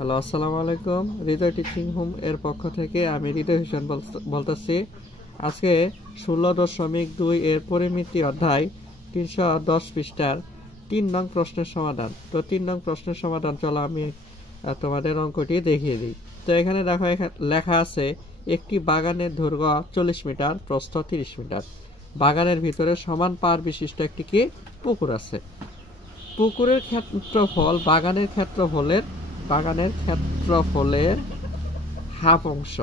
Hello, আসসালামু আলাইকুম। হৃদয় teaching home এর পক্ষ থেকে আমি হৃদয় হোসেন বলতেছি। আজকে 16.2 এর পরিমিতি অধ্যায় 310 পৃষ্ঠার 3 নং প্রশ্নের সমাধান। তো 3 নং প্রশ্নের সমাধান চলো আমি তোমাদের অঙ্কটি দেখিয়ে দিই। তো এখানে দেখো, লেখা আছে একটি বাগানের দৈর্ঘ্য 40 মিটার, প্রস্থ 30 মিটার। বাগানের ভিতরে সমান পার বিশিষ্ট একটি কি পুকুর আছে। পুকুরের ক্ষেত্রফল বাগানের ক্ষেত্রফলের হাফ অংশ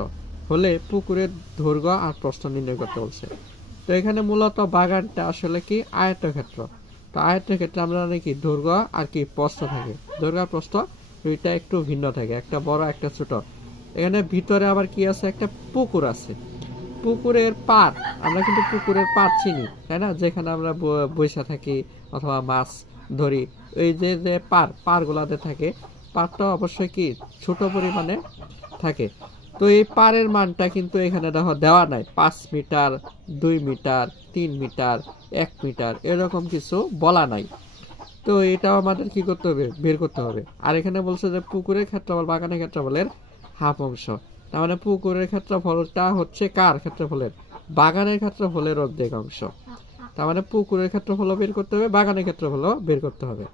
হলে পুকুরের দৈর্ঘ্য আর প্রস্থ নির্ণয় করতে বলছে। তো এখানে মূলত বাগানটা আসলে কি আয়তক্ষেত্র। তো আয়তক্ষেত্রে আমরা জানি কি দৈর্ঘ্য আর কি প্রস্থ থাকে, দৈর্ঘ্য আর প্রস্থ দুইটা একটু ভিন্ন থাকে, একটা বড় একটা ছোট। এখানে ভিতরে আবার কি আছে, একটা পুকুর আছে। পুকুরের পাড়, আমরা কিন্তু পুকুরের পাড় চিনি, তাই না? যেখানে আমরা বসে থাকি অথবা মাছ ধরি, এই যে যে পাড়গুলাতে থাকে, পাড়টা অবশ্যই কি ছোট পরিমাণে থাকে। তো এই পাড়ের মানটা কিন্তু এখানে দেখো দেওয়া নাই, 5 মিটার, 2 মিটার, 3 মিটার, 1 মিটার, এরকম কিছু বলা নাই। তো এটাও আমাদের কি করতে হবে, বের করতে হবে। আর এখানে বলছে যে পুকুরের ক্ষেত্রফল বাগানের ক্ষেত্রফলের হাফ অংশ। তার মানে পুকুরের ক্ষেত্রফলটা হচ্ছে কার ক্ষেত্রফলের? বাগানের ক্ষেত্রফলের অর্ধেক অংশ। তার মানে পুকুরের ক্ষেত্রফল বের করতে হবে, বাগানের ক্ষেত্রফল বের করতে হবে।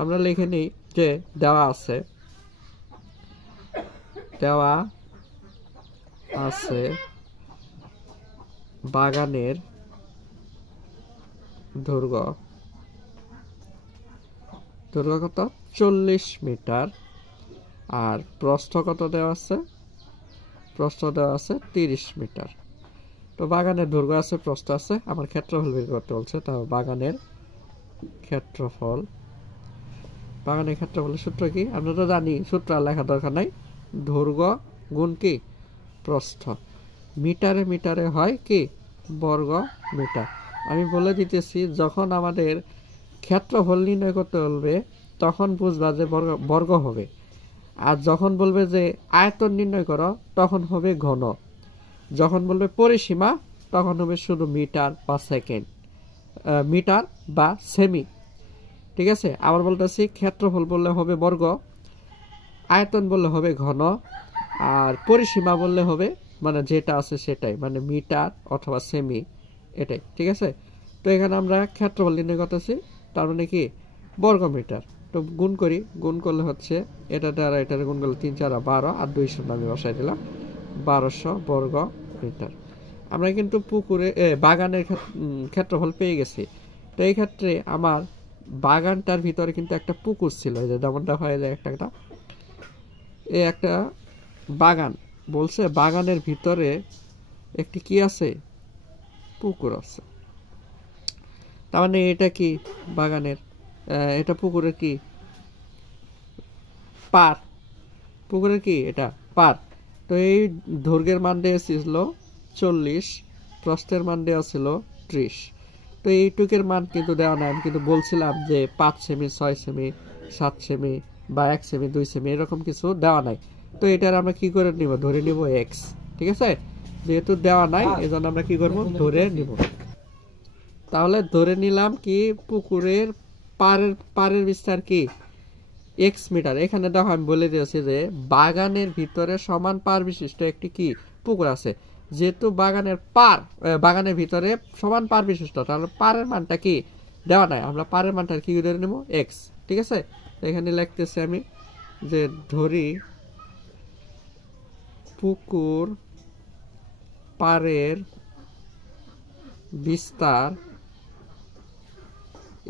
আমরা লিখে নিই যে দেওয়া আছে বাগানের দৈর্ঘ্য কত? 40 মিটার। আর প্রস্থ কত দেওয়া আছে? প্রস্থ দেওয়া আছে 30 মিটার। তো বাগানের দৈর্ঘ্য আছে, প্রস্থ আছে, আমার ক্ষেত্রফল বের করতে বলছে। তাও বাগানের ক্ষেত্রফলের সূত্র কি? আমরা তো জানি, সূত্র লেখা দরকার নাই। দৈর্ঘ্য গুণ কি প্রস্থ, মিটারে মিটারে হয় কি বর্গ মিটার। আমি বলে দিতেছি, যখন আমাদের ক্ষেত্রফল নির্ণয় করতে বলবে তখন বুঝবা যে বর্গ হবে। আর যখন বলবে যে আয়তন নির্ণয় করো তখন হবে ঘন। যখন বলবে পরিসীমা তখন হবে শুধু মিটার বা সেকেন্ড, মিটার বা সেমি। ঠিক আছে? আবার বলতেছি, ক্ষেত্রফল বললে হবে বর্গ, আয়তন বললে হবে ঘন, আর পরিসীমা বললে হবে মানে যেটা আছে সেটাই, মানে মিটার অথবা সেমি, এটাই। ঠিক আছে? তো এখানে আমরা ক্ষেত্রফল নির্ণয় করতেছি, তার মানে কি বর্গ মিটার। তো গুণ করি, গুণ করলে হচ্ছে এটা দ্বারা এটার গুণ করলে 3 4 12 আর 200 আমি বসাই দিলাম, 1200 বর্গ মিটার। আমরা কিন্তু বাগানের ক্ষেত্রফল পেয়ে গেছি। তো এই ক্ষেত্রে আমার বাগানটার ভিতরে কিন্তু একটা পুকুর ছিল, যে যেমনটা হয়ে যায় একটা একটা বাগান বলছে, বাগানের ভিতরে একটি কি আছে, পুকুর আছে। তার মানে এটা কি বাগানের, এটা পুকুরের কি পার, পুকুরের কি এটা পার। তো এই দৈর্ঘ্যের মান দেওয়া ছিল 40, প্রস্থের মান দেওয়া ছিল 30। তো এইটুকের মান কিন্তু দেওয়া নাই। আমি কিন্তু বলছিলাম যে 5 সেমি, 6 সেমি, 7 সেমি বা 1 সেমি, 2 সেমি, এরকম কিছু দেওয়া নাই। তো এটার আমরা কি করে নিব, ধরে নিব এক্স। ঠিক আছে? যেহেতু দেওয়া নাই এজন্য আমরা কি করব, ধরে নিব। তাহলে ধরে নিলাম কি পুকুরের পাড়ের বিস্তার কি এক্স মিটার। এখানে দেখো আমি বলে দিয়েছি যে বাগানের ভিতরে সমান পার বিশিষ্ট একটি কি পুকুর আছে। যেহেতু বাগানের ভিতরে সমান পার বিশিষ্ট, তাহলে পারের মানটা কি দেওয়া নাই, আমরা পারের মানটা কি ধরে নেব, এক্স। ঠিক আছে? এখানে লিখতেছি আমি যে ধরি পুকুর পাড়ের বিস্তার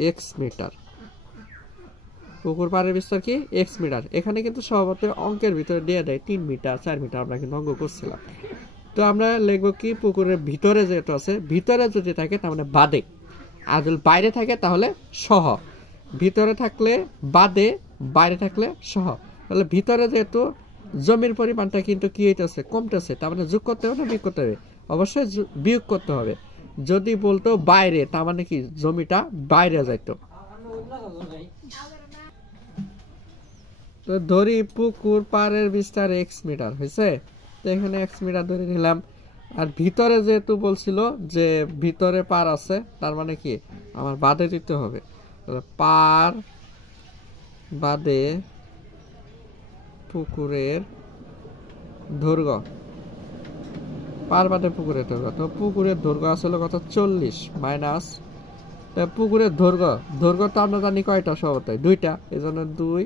এক্স মিটার। পুকুর পাড়ের বিস্তার কি এক্স মিটার। এখানে কিন্তু স্বভাবত অঙ্কের ভিতরে দিয়ে দেয় 3 মিটার 4 মিটার, আমরা কিন্তু অঙ্ক করছিলাম। তো আমরা লিখবো কি, পুকুরের ভিতরে যেটা আছে, ভিতরে যদি থাকে তার মানে বাদে, আর যদি বাইরে থাকে তাহলে সহ। ভিতরে থাকলে বাদে, বাইরে থাকলে সহ। তাহলে ভিতরে যেহেতু জমির পরিমাণটা কিন্তু কি হইতেছে, কমতেছে, তার মানে যোগ করতে হবে না বিয়োগ করতে হবে? অবশ্যই বিয়োগ করতে হবে। যদি বলতো বাইরে, তার মানে কি জমিটা বাইরে যাইতো। তো ধরি পুকুর পাড়ের বিস্তার এক্স মিটার হয়েছে। তো এখানে এক্স মিটার ধরে নিলাম। আর ভিতরে যেহেতু বলছিল যে ভিতরে পার আছে, তার মানে কি আমার বাদে দিতে হবে। পার বাদে পুকুরের দৈর্ঘ্য, পার বাদে পুকুরের দৈর্ঘ্য। তো পুকুরের দৈর্ঘ্য আসলে কত 40 মাইনাস পুকুরের দৈর্ঘ্য, দৈর্ঘ্য তো আমরা জানি কয়টা সবটাই 2টা, এই জন্য 2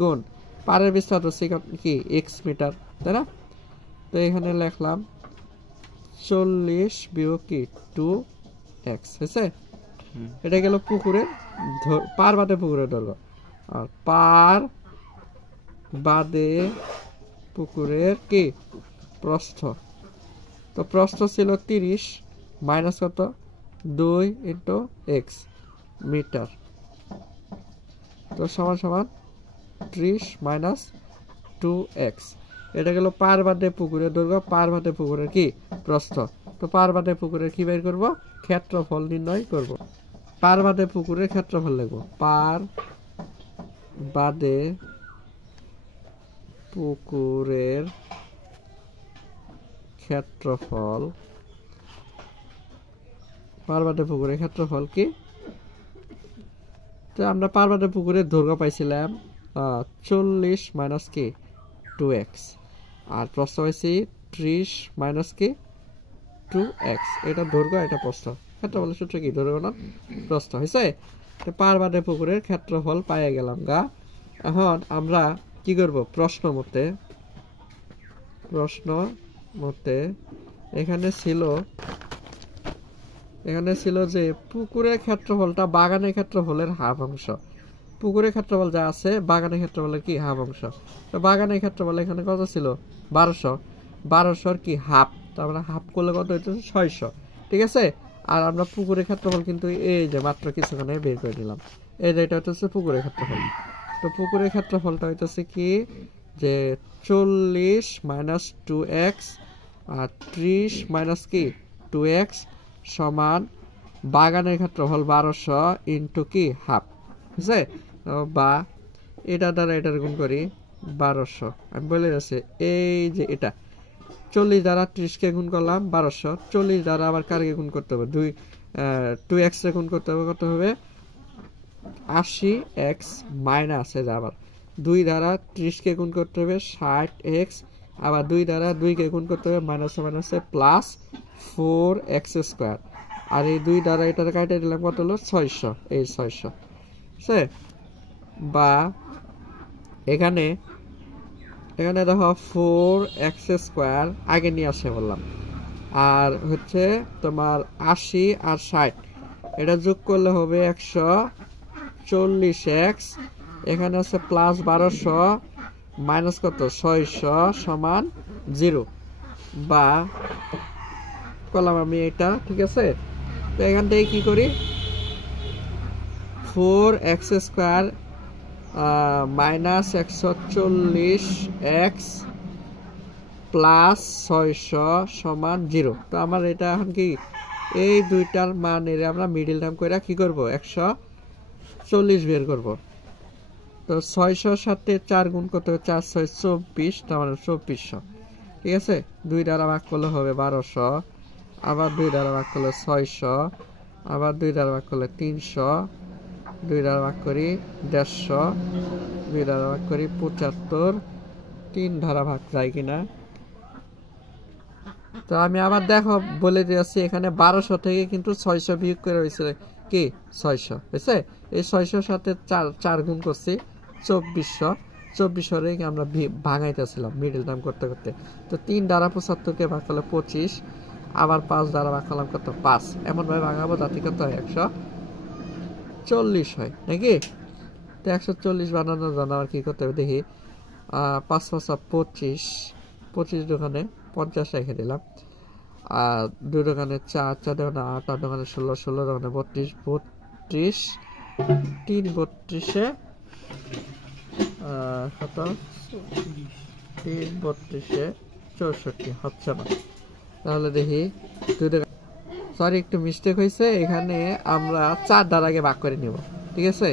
গুণ পারের বিস্তার হচ্ছে কি x মিটার, তাই না? তো এখানে লিখলাম 40 বিয়োগ কি 2x হয়েছে। এটা গেল পুকুরের পার বাদে পুকুরের দৈর্ঘ্য। আর পার বাদে পুকুরের কি প্রস্থ, তো প্রস্থ ছিল 30 মাইনাস কত 2 ইন্টু x মিটার, তো সমান সমান 30 মাইনাস 2x। এটা গেল পার বাদে পুকুরের দৈর্ঘ্য, পার বাদে পুকুরের কি প্রস্থ। তো পার বাদে পুকুরের কি বের করব, ক্ষেত্রফল নির্ণয় করব। পার বাদে পুকুরের ক্ষেত্রফল লিখব, পার বাদে পুকুরের ক্ষেত্রফল, পার বাদে পুকুরের ক্ষেত্রফল কি, তো আমরা পার বাদে পুকুরের দৈর্ঘ্য পাইছিলাম 40 মাইনাস কি 2x, আর প্রস্থ পাইছি 30 মাইনাস কি 2x। এটা দৈর্ঘ্য, এটা প্রস্থ। ক্ষেত্রফলের সূত্র কি, দৈর্ঘ্য না প্রস্থ হয়েছে। তো পার বাদে পুকুরের ক্ষেত্রফল পাইয়া গেলাম গা। এখন আমরা কি করব, প্রশ্ন মতে এখানে ছিল যে পুকুরের ক্ষেত্রফলটা বাগানের ক্ষেত্রফলের হাফ অংশ। পুকুরের ক্ষেত্রফল যা আছে বাগানের ক্ষেত্রফলের কি হাফ অংশ। তো বাগানের ক্ষেত্রফল এখানে কত ছিল 1200, 1200 কি হাফ, তার মানে হাফ করলে কত হইতেছে 600, ঠিক আছে। আর আমরা পুকুরের ক্ষেত্রফল কিন্তু এই যে মাত্র কিছুক্ষণে বের করে নিলাম, এই যে এটা হচ্ছে পুকুরের ক্ষেত্রফল। তো পুকুরের ক্ষেত্রফলটা হইতেছে কি যে 40 মাইনাস 2x আর 30 মাইনাস কি 2x সমান বাগানের ক্ষেত্রফল 1200 ইন্টু কি হাফ, ঠিক আছে। বা এটা দ্বারা এটার গুণ করি 1200, আমি বলে যাচ্ছি এই যে এটা 40 দ্বারা 30কে গুণ করলাম 1200, 40 দ্বারা আবার কারকে গুণ করতে হবে 2x এ গুণ করতে হবে, কত হবে 80x মাইনাস আবার 2 দ্বারা 30কে গুণ করতে হবে 60x, আবার 2 দ্বারা 2কে গুণ করতে হবে মাইনাসে মাইনাসে প্লাস 4x স্কয়ার, আর এই 2 দ্বারা এটা কাটে দিলাম কত হলো 600, এই 600 সে। বা এখানে দেখো 4x স্কয়ার আগে নিয়ে আসে বললাম, আর হচ্ছে তোমার 80 আর 60 এটা যোগ করলে হবে 140x, এখানে আছে প্লাস 1200 মাইনাস কত 600 সমান 0। বা করলাম আমি এটা, ঠিক আছে। তো এখান থেকে কি করি 4x square minus 140x plus 600 সমান 0। তো আমার এটা এখন কি এই দুইটার মান এর আমরা মিডল টার্ম করে কি করব 140 বের করব। তো 600 সাথে 4 গুণ করতে হবে, 4 6 24, তার মানে 2400, ঠিক আছে। 2 দ্বারা ভাগ করলে হবে 1200, আবার 2 দ্বারা ভাগ করলে 600, আবার 2 দ্বারা ভাগ করলে 300, 2 দ্বারা ভাগ করি 150, 2 দ্বারা ভাগ করি 75, 3 দ্বারা ভাগ যায় কিনা। তো আমি আবার দেখো বলে দিয়েছি এখানে 1200 থেকে কিন্তু 600 বিয়োগ করে হয়েছে কি 600 হয়েছে। এই 600 সাথে 4 গুণ করছি 2400 রে আমরা ভাঙাইতেছিলাম মিডল টার্ম করতে করতে। তো 3 দ্বারা 75কে ভাগ করলে 25, আবার 5 দ্বারা ভাগ করলাম কত 5, এমন ভাবে ভাঙাবো যাতে কত হয় 140 হয় নাকি। তো 140 বানানোর জন্য আবার কি করতে হবে দেখি, 5 5 25, 25 দোকানে 50 রেখে দিলাম, আর 2 দোকানে 4, 4 দোকানে 8, 8 দোকানে 16, 16 দোকানে 32, 32, 3 32-এ কত 3 32-এ 64 হচ্ছে না। তাহলে দেখি 2 দোকানে, সরি একটু মিস্টেক হয়েছে, এখানে আমরা 4 দ্বারা আগে ভাগ করে নিব, ঠিক আছে।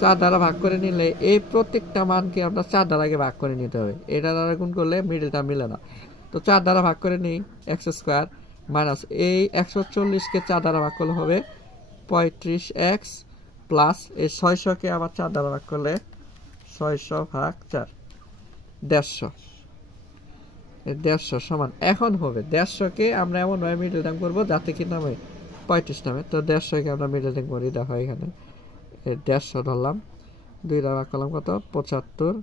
4 দ্বারা ভাগ করে নিলে এই প্রত্যেকটা মানকে আমরা 4 দ্বারা আগে ভাগ করে নিতে হবে, এটা দ্বারা গুণ করলে মিডলটা মিলে না। তো 4 দ্বারা ভাগ করে নিই x স্কয়ার মাইনাস এই 140কে 4 দ্বারা ভাগ করলে হবে 35x প্লাস এই 600কে আবার 4 দ্বারা ভাগ করলে 600 ভাগ 4, 150 সমান এখন হবে 150-কে আমরা এমন ভাবে মিডল টার্ম করবো যাতে কি নামে 35 নামে। তো 150-কে আমরা মিডল টার্ম করি, দেখো এখানে 150 ধরলাম, 2 দ্বারা করলাম কত 75,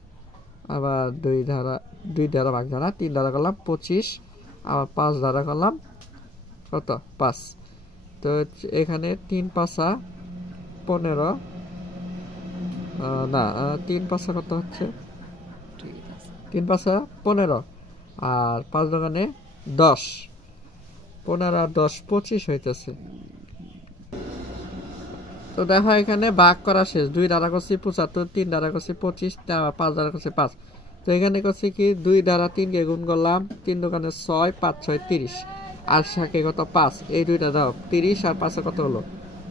আবার 2 দ্বারা ভাগ জানা 3 দ্বারা করলাম 25, আবার 5 দ্বারা করলাম কত 5। তো এখানে 3 5 15 না 3 5 কত হচ্ছে 3 5 15 আর 5 দোকানে 10, 15 আর 10 25 হইতেছে। তো দেখো এখানে ভাগ করা শেষ, 2 দ্বারা করছি 75, 3 দ্বারা করছি 25, 5 দ্বারা করছি 5। তো এখানে করছি কি 2 দ্বারা 3-কে গুণ করলাম, 3 দোকানে 6, 5 6 30, আর সাথে কত 5, এই দুইটা দাও 30 আর 5 কত হলো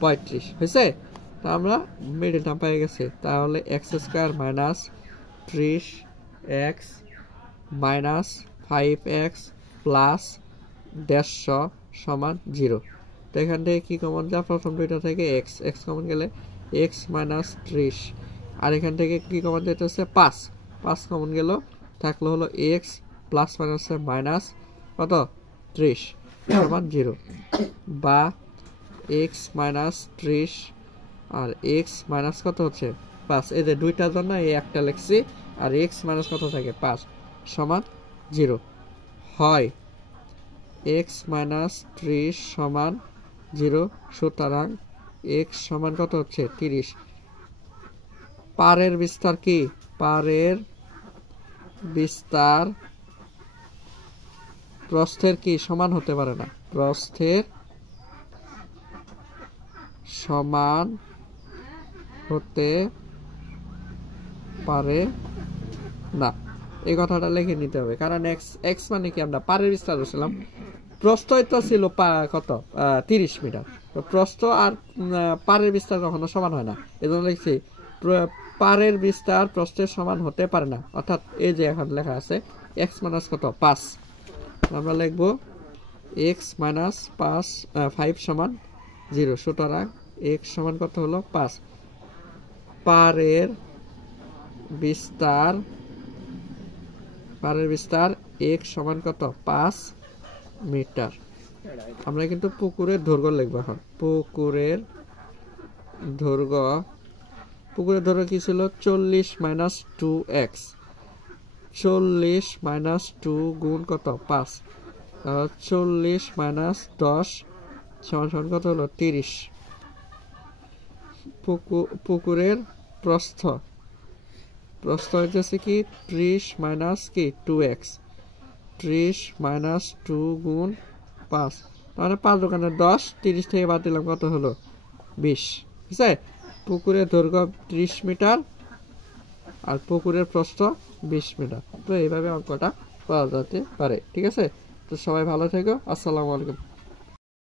35 হয়েছে। তো আমরা মিডল টার্ম পেয়ে গেছি, তাহলে x² minus 30x minus 5x plus 150 সমান 0। তো এখান থেকে কি কমন যা প্রথম দুইটা থেকে x কমন গেলে x মাইনাস 30, আর এখান থেকে কি কমন যেতেছে 5 কমন গেল, থাকলো হলো x প্লাস মাইনাসে মাইনাস কত 30 সমান 0, বা x মাইনাস 30 আর x মাইনাস কত হচ্ছে 5, এই যে দুইটার জন্য এই একটা লিখছি, আর x মাইনাস কত থাকে 5 সমান 0 হয়। x মাইনাস 30 সমান 0, সুতরাং x সমান কত হচ্ছে 30। পারের বিস্তার কি, পারের বিস্তার প্রস্থের কি সমান হতে পারে না, প্রস্থের সমান হতে পারে না, এই কথাটা লিখে নিতে হবে। কারণ x মানে কি আমরা পারের বিস্তার বলছিলাম, প্রস্থই তো ছিল কত 30 মিটার, তো প্রস্থ আর পারের বিস্তার কখনো সমান হয় না, এজন্য লিখছি পারের বিস্তার প্রস্থের সমান হতে পারে না। অর্থাৎ এই যে এখন লেখা আছে x মাইনাস কত 5, আমরা লিখব x মাইনাস 5 সমান 0, সুতরাং x সমান কত হলো 5। পারের বিস্তার x সমান কত 5 মিটার। আমরা কিন্তু পুকুরের দৈর্ঘ্য লিখবো এখন, পুকুরের দৈর্ঘ্য কি ছিল 40 মাইনাস 2x, 40 মাইনাস 2 গুণ কত 5, 40 মাইনাস 10 সমান কত হলো 30। পুকুরের প্রস্থ হইতেছে কি 30 মাইনাস কি 2x, 30 মাইনাস 2 গুণ 5, তাহলে 5 দোকানে 10, 30 থেকে বাদ দিলাম কত হলো 20, ঠিক আছে। পুকুরের দৈর্ঘ্য 30 মিটার আর পুকুরের প্রস্থ 20 মিটার। তো এইভাবে অঙ্কটা করা যেতে পারে, ঠিক আছে। তো সবাই ভালো থেকো, আসসালামু আলাইকুম।